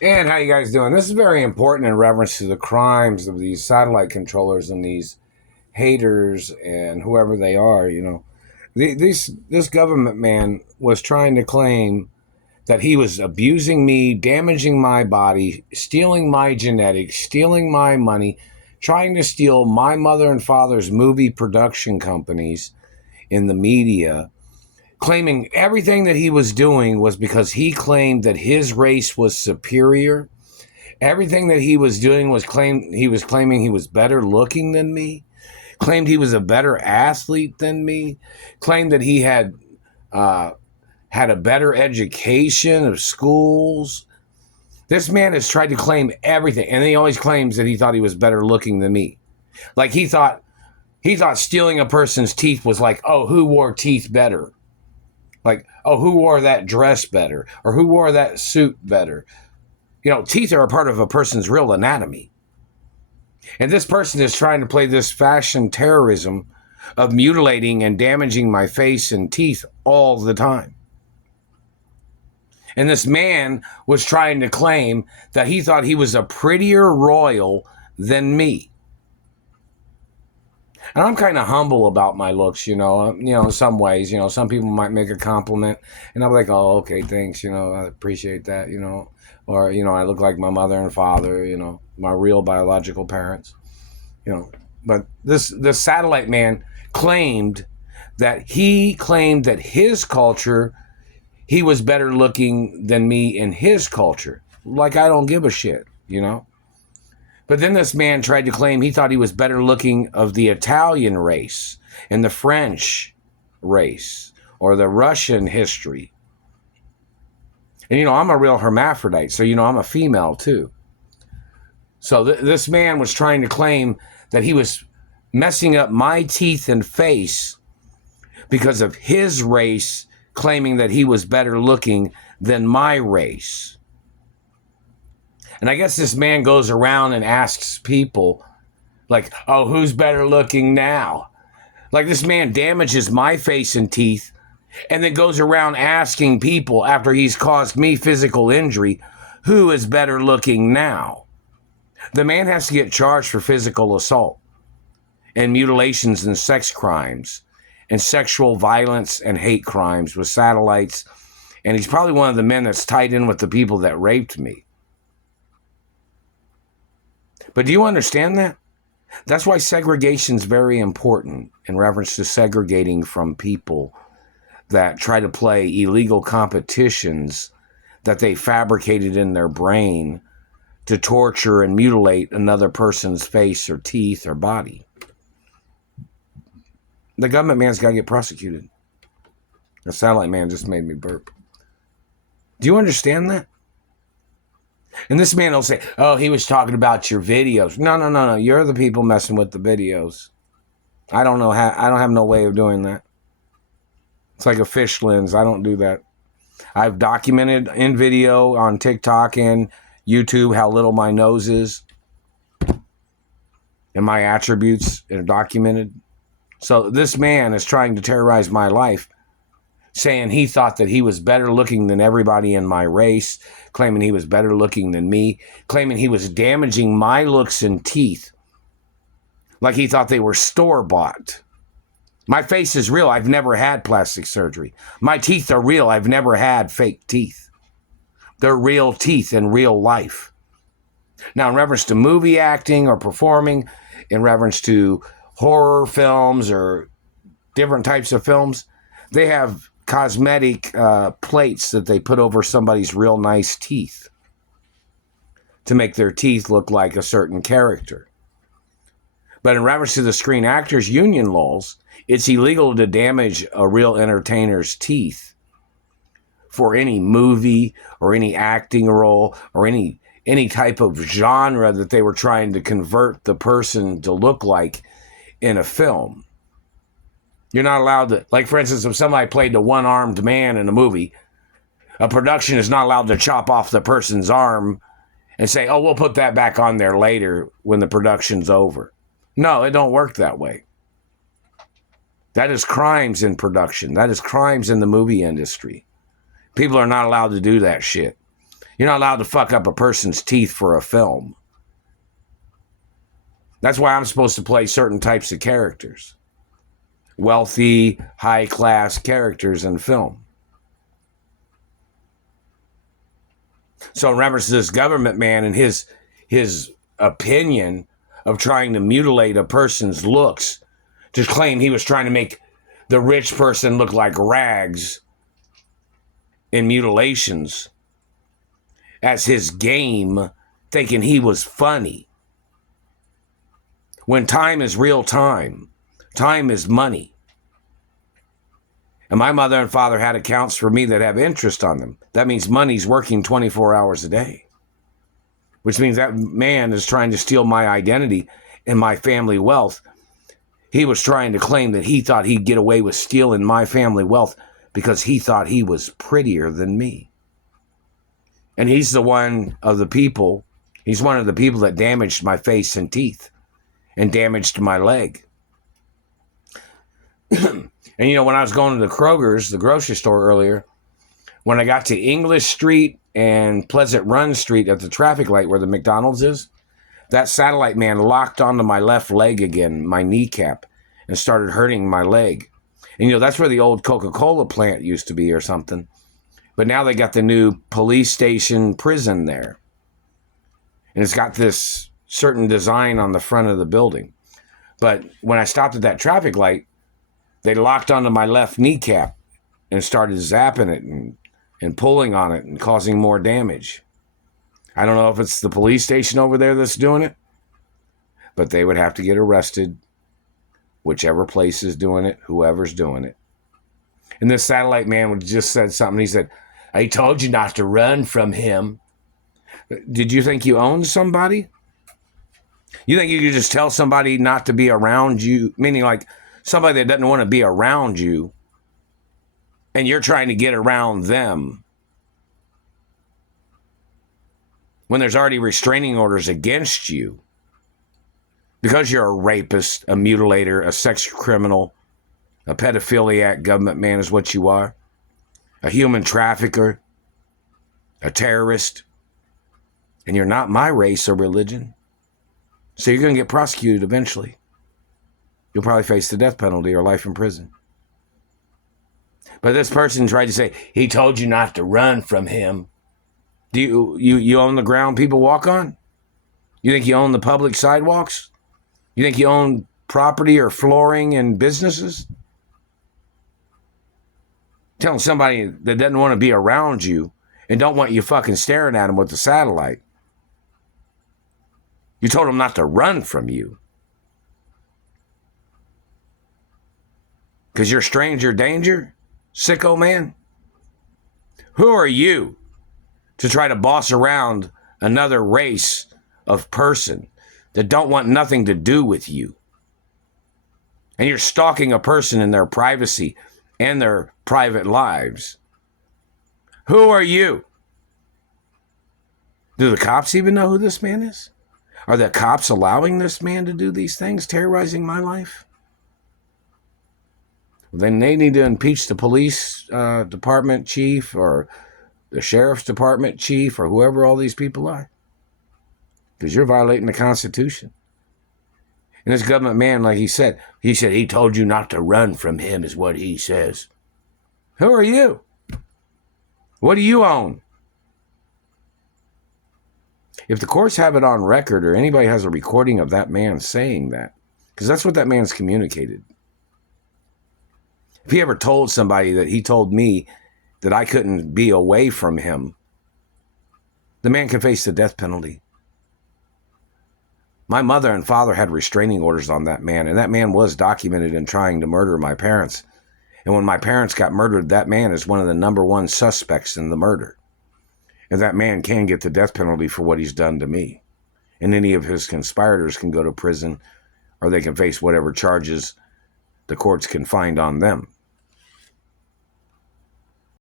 And how you guys doing? This is very important in reference to the crimes of these satellite controllers and these haters and whoever they are. This government man was trying to claim that he was abusing me, damaging my body, stealing my genetics, stealing my money, trying to steal my mother and father's movie production companies in the media, claiming everything that he was doing was because he claimed that his race was superior. Everything that he was doing was claiming he was better looking than me, claimed he was a better athlete than me, claimed that he uh, had a better education of schools. This man has tried to claim everything, and he always claims that he thought he was better looking than me. Like he thought stealing a person's teeth was like, oh, who wore teeth better? Like, oh, who wore that dress better, or who wore that suit better? Teeth are a part of a person's real anatomy. And this person is trying to play this fashion terrorism of mutilating and damaging my face and teeth all the time. And this man was trying to claim that he thought he was a prettier royal than me. And I'm kind of humble about my looks, in some ways. Some people might make a compliment and I'm like, oh, okay, thanks, I appreciate that, or, I look like my mother and father, my real biological parents, But this satellite man claimed that his culture, he was better looking than me in his culture. Like, I don't give a shit. But then this man tried to claim he thought he was better looking of the Italian race and the French race or the Russian history. And, I'm a real hermaphrodite, so, I'm a female too. So this man was trying to claim that he was messing up my teeth and face because of his race, claiming that he was better looking than my race. And I guess this man goes around and asks people, like, oh, who's better looking now? Like, this man damages my face and teeth and then goes around asking people after he's caused me physical injury, who is better looking now? The man has to get charged for physical assault and mutilations and sex crimes and sexual violence and hate crimes with satellites. And he's probably one of the men that's tied in with the people that raped me. But do you understand that? That's why segregation is very important in reference to segregating from people that try to play illegal competitions that they fabricated in their brain to torture and mutilate another person's face or teeth or body. The government man's got to get prosecuted. The satellite man just made me burp. Do you understand that? And this man will say, oh, he was talking about your videos. No. You're the people messing with the videos. I don't have no way of doing that. It's like a fish lens. I don't do that. I've documented in video on TikTok and YouTube how little my nose is. And my attributes are documented. So this man is trying to terrorize my life, saying he thought that he was better looking than everybody in my race, claiming he was better looking than me, claiming he was damaging my looks and teeth like he thought they were store-bought. My face is real. I've never had plastic surgery. My teeth are real. I've never had fake teeth. They're real teeth in real life. Now, in reference to movie acting or performing, in reference to horror films or different types of films, they have cosmetic plates that they put over somebody's real nice teeth to make their teeth look like a certain character. But in reference to the Screen Actors Union laws, it's illegal to damage a real entertainer's teeth for any movie or any acting role or any type of genre that they were trying to convert the person to look like in a film. You're not allowed to, like, for instance, if somebody played the one-armed man in a movie, a production is not allowed to chop off the person's arm and say, oh, we'll put that back on there later when the production's over. No, it don't work that way. That is crimes in production. That is crimes in the movie industry. People are not allowed to do that shit. You're not allowed to fuck up a person's teeth for a film. That's why I'm supposed to play certain types of characters. Wealthy, high-class characters in film. So in reference to this government man and his opinion of trying to mutilate a person's looks, to claim he was trying to make the rich person look like rags in mutilations as his game, thinking he was funny. When time is real time. Time is money. And my mother and father had accounts for me that have interest on them. That means money's working 24 hours a day. Which means that man is trying to steal my identity and my family wealth. He was trying to claim that he thought he'd get away with stealing my family wealth because he thought he was prettier than me. And he's one of the people that damaged my face and teeth and damaged my leg. And, when I was going to the Kroger's, the grocery store earlier, when I got to English Street and Pleasant Run Street at the traffic light where the McDonald's is, that satellite man locked onto my left leg again, my kneecap, and started hurting my leg. And, that's where the old Coca-Cola plant used to be or something. But now they got the new police station prison there. And it's got this certain design on the front of the building. But when I stopped at that traffic light, they locked onto my left kneecap and started zapping it and pulling on it and causing more damage. I don't know if it's the police station over there that's doing it, but they would have to get arrested, whichever place is doing it, whoever's doing it. And this satellite man would just said something. He said, "I told you not to run from him." Did you think you owned somebody? You think you could just tell somebody not to be around you, meaning like somebody that doesn't want to be around you, and you're trying to get around them when there's already restraining orders against you because you're a rapist, a mutilator, a sex criminal, a pedophiliac government man is what you are, a human trafficker, a terrorist, and you're not my race or religion. So you're going to get prosecuted eventually. You'll probably face the death penalty or life in prison. But this person tried to say, he told you not to run from him. Do you own the ground people walk on? You think you own the public sidewalks? You think you own property or flooring in businesses? Telling somebody that doesn't want to be around you and don't want you fucking staring at them with the satellite. You told them not to run from you. Because you're stranger danger? Sicko man? Who are you to try to boss around another race of person that don't want nothing to do with you? And you're stalking a person in their privacy and their private lives. Who are you? Do the cops even know who this man is? Are the cops allowing this man to do these things, terrorizing my life? Then they need to impeach the police department chief or the sheriff's department chief or whoever all these people are. Because you're violating the Constitution. And this government man, like he said he told you not to run from him is what he says. Who are you? What do you own? If the courts have it on record or anybody has a recording of that man saying that, because that's what that man's communicated. If he ever told somebody that he told me that I couldn't be away from him, the man can face the death penalty. My mother and father had restraining orders on that man, and that man was documented in trying to murder my parents. And when my parents got murdered, that man is one of the number one suspects in the murder. And that man can get the death penalty for what he's done to me. And any of his conspirators can go to prison, or they can face whatever charges the courts can find on them.